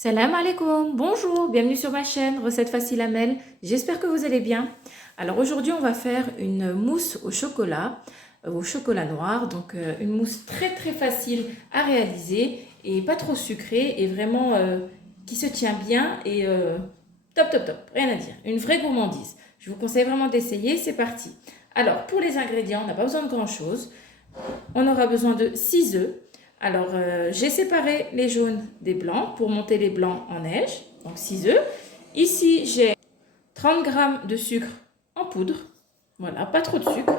Salam alaikum, bonjour, bienvenue sur ma chaîne Recette Facile Amel. J'espère que vous allez bien. Alors aujourd'hui on va faire une mousse au chocolat noir. Donc une mousse très facile à réaliser et pas trop sucrée et vraiment qui se tient bien et top, rien à dire. Une vraie gourmandise. Je vous conseille vraiment d'essayer, c'est parti. Alors pour les ingrédients, on n'a pas besoin de grand chose. On aura besoin de 6 œufs. Alors, j'ai séparé les jaunes des blancs pour monter les blancs en neige. Donc, 6 œufs. Ici, j'ai 30 g de sucre en poudre. Voilà, pas trop de sucre.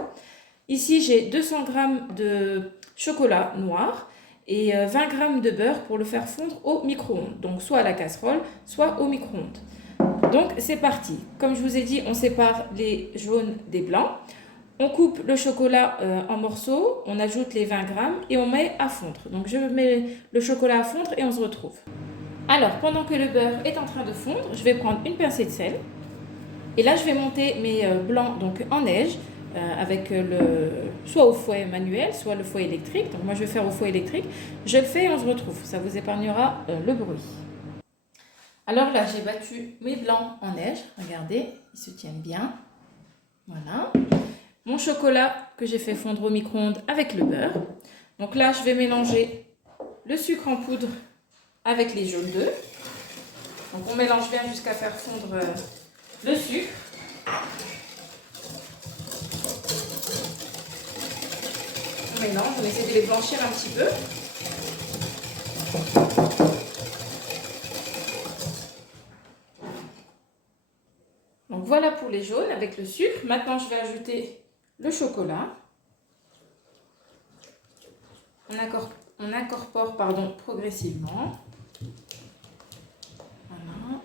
Ici, j'ai 200 g de chocolat noir et 20 g de beurre pour le faire fondre au micro-ondes. Donc, soit à la casserole, soit au micro-ondes. Donc, c'est parti. Comme je vous ai dit, on sépare les jaunes des blancs. On coupe le chocolat en morceaux, on ajoute les 20 grammes et on met à fondre. Donc je mets le chocolat à fondre et on se retrouve. Alors pendant que le beurre est en train de fondre, je vais prendre une pincée de sel. Et là je vais monter mes blancs donc en neige avec soit au fouet manuel, soit le fouet électrique. Donc moi je vais faire au fouet électrique. Je le fais et on se retrouve. Ça vous épargnera le bruit. Alors là j'ai battu mes blancs en neige. Regardez, ils se tiennent bien. Voilà. Mon chocolat que j'ai fait fondre au micro-ondes avec le beurre. Donc là, je vais mélanger le sucre en poudre avec les jaunes d'œufs. Donc on mélange bien jusqu'à faire fondre le sucre. On mélange, on essaie de les blanchir un petit peu. Donc voilà pour les jaunes avec le sucre. Maintenant, je vais ajouter le chocolat. On incorpore progressivement. Voilà.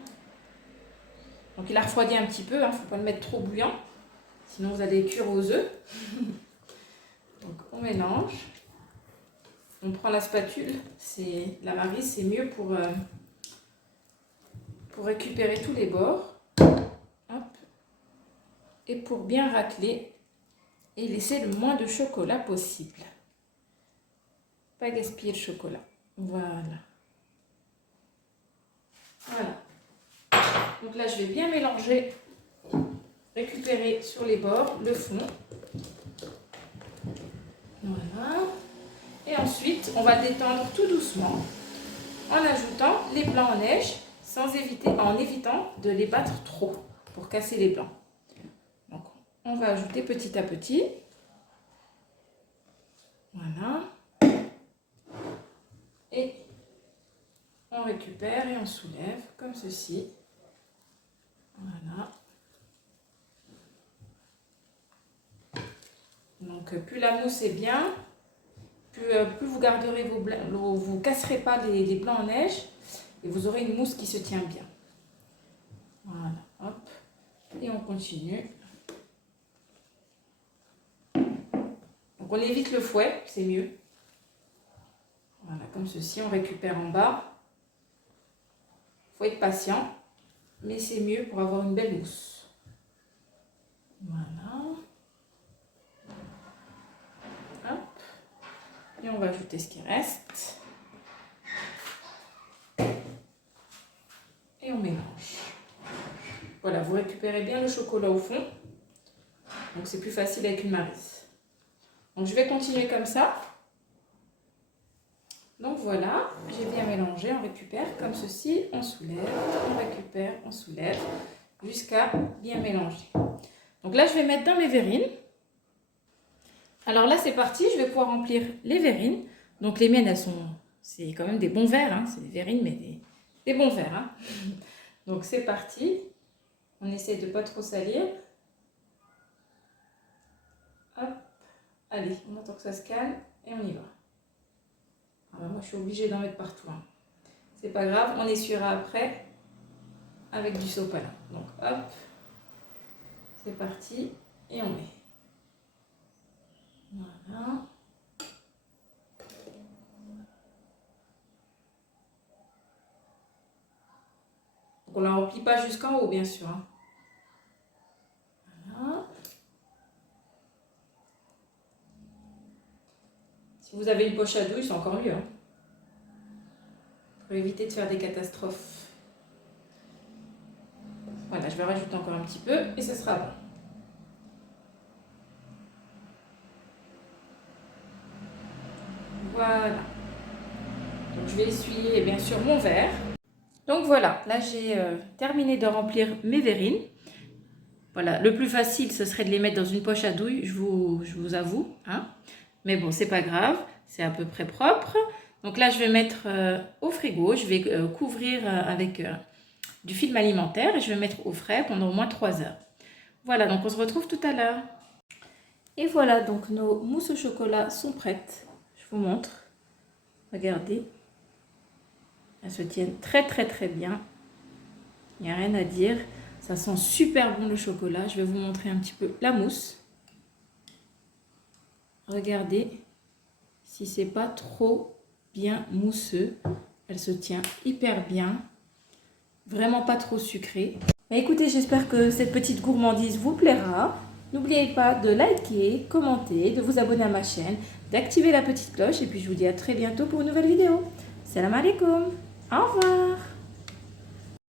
Donc il a refroidi un petit peu, il ne faut pas le mettre trop bouillant, sinon vous allez cuire aux œufs. Donc on mélange. On prend la spatule, la Maryse, c'est mieux pour récupérer tous les bords. Hop. Et pour bien racler et laisser le moins de chocolat possible. Pas gaspiller le chocolat. Voilà. Donc là, je vais bien mélanger, récupérer sur les bords le fond. Voilà. Et ensuite, on va détendre tout doucement en ajoutant les blancs en neige en évitant de les battre trop pour casser les blancs. Donc, on va ajouter petit à petit. Voilà. Et on récupère et on soulève comme ceci. Voilà. Donc plus la mousse est bien, plus vous garderez vous casserez pas les blancs en neige et vous aurez une mousse qui se tient bien. Voilà, hop. Et on continue. Donc on évite le fouet, c'est mieux. Voilà, comme ceci, on récupère en bas. Il faut être patient, mais c'est mieux pour avoir une belle mousse. Voilà. Hop. Et on va ajouter ce qui reste. Et on mélange. Voilà, vous récupérez bien le chocolat au fond. Donc c'est plus facile avec une Maryse. Donc je vais continuer comme ça. Donc voilà, j'ai bien mélangé, on récupère comme ceci, on soulève, on récupère, on soulève, jusqu'à bien mélanger. Donc là, je vais mettre dans mes verrines. Alors là, c'est parti, je vais pouvoir remplir les verrines. Donc les miennes, c'est quand même des bons verres, hein. C'est des verrines, mais des bons verres. Hein. Donc c'est parti, on essaie de ne pas trop salir. Hop, allez, on attend que ça se calme et on y va. Alors moi, je suis obligée d'en mettre partout. Hein. C'est pas grave, on essuiera après avec du sopalin. Donc hop, c'est parti et on met. Voilà. Donc on ne la remplit pas jusqu'en haut, bien sûr. Hein. Voilà. Si vous avez une poche à douille, c'est encore mieux. Hein. pour éviter de faire des catastrophes. Voilà, je vais rajouter encore un petit peu et ce sera bon. Voilà. Donc je vais essuyer bien sûr mon verre. Donc voilà, là j'ai terminé de remplir mes verrines. Voilà, le plus facile ce serait de les mettre dans une poche à douille, je vous avoue. Hein. Mais bon, c'est pas grave, c'est à peu près propre. Donc là je vais mettre au frigo, je vais couvrir avec du film alimentaire et je vais mettre au frais pendant au moins 3 heures. Voilà, donc on se retrouve tout à l'heure. Et voilà, donc nos mousses au chocolat sont prêtes. Je vous montre. Regardez. Elles se tiennent très très très bien. Il n'y a rien à dire. Ça sent super bon le chocolat. Je vais vous montrer un petit peu la mousse. Regardez si c'est pas trop bien mousseux. Elle se tient hyper bien. Vraiment pas trop sucrée. Mais écoutez, j'espère que cette petite gourmandise vous plaira. N'oubliez pas de liker, commenter, de vous abonner à ma chaîne, d'activer la petite cloche. Et puis je vous dis à très bientôt pour une nouvelle vidéo. Salam alaikum. Au revoir.